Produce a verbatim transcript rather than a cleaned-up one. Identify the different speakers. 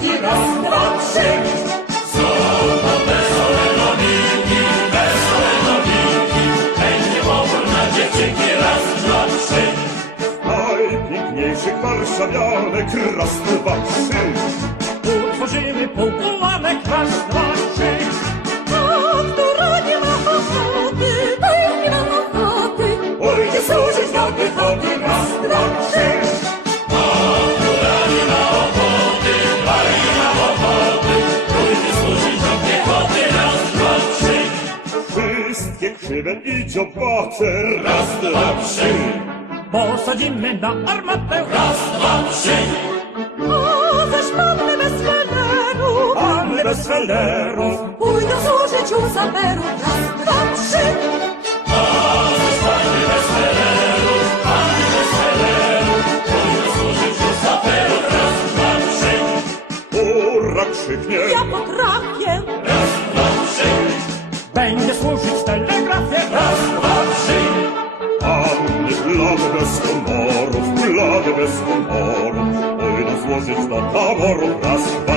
Speaker 1: piechotki. Raz, dwa, trzy.
Speaker 2: Są to wesołe nowinki, wesołe nowinki. Będzie powór na dziewczynki. Raz, dwa, trzy.
Speaker 3: Najpiękniejszych warszawianek. Raz, dwa, trzy.
Speaker 4: Utworzymy półkulanek. Raz, dwa, trzy.
Speaker 1: A która nie ma ochoty, to już nie ma ochoty. Pójdzie służyć do piechoty. Raz, dwa, trzy.
Speaker 2: A która nie ma ochoty, a nie ma ochoty. Pójdzie służyć do piechoty. Raz, dwa, trzy.
Speaker 3: Wszystkie krzywen i dziobaty.
Speaker 2: Raz, dwa, trzy.
Speaker 4: Posadzimy na armatę.
Speaker 2: Raz, dwa, trzy.
Speaker 1: O, zaś panny bez feleru,
Speaker 4: Panny bez felerów.
Speaker 1: pójdą służyć u saperu. Raz, dwa, trzy.
Speaker 2: Panny bez felerów, panny bez felerów. Pójdą służyć u saperów. Raz, dwa, trzy.
Speaker 3: Ura krzyknie.
Speaker 1: Ja potrafię.
Speaker 2: Raz, dwa, trzy.
Speaker 4: Będzie służyć w telegrafie.
Speaker 2: Raz, dwa, trzy.
Speaker 3: Panny blady bez humorów, blady bez humorów. Pójdą złożyć do taboru. Raz, dwa,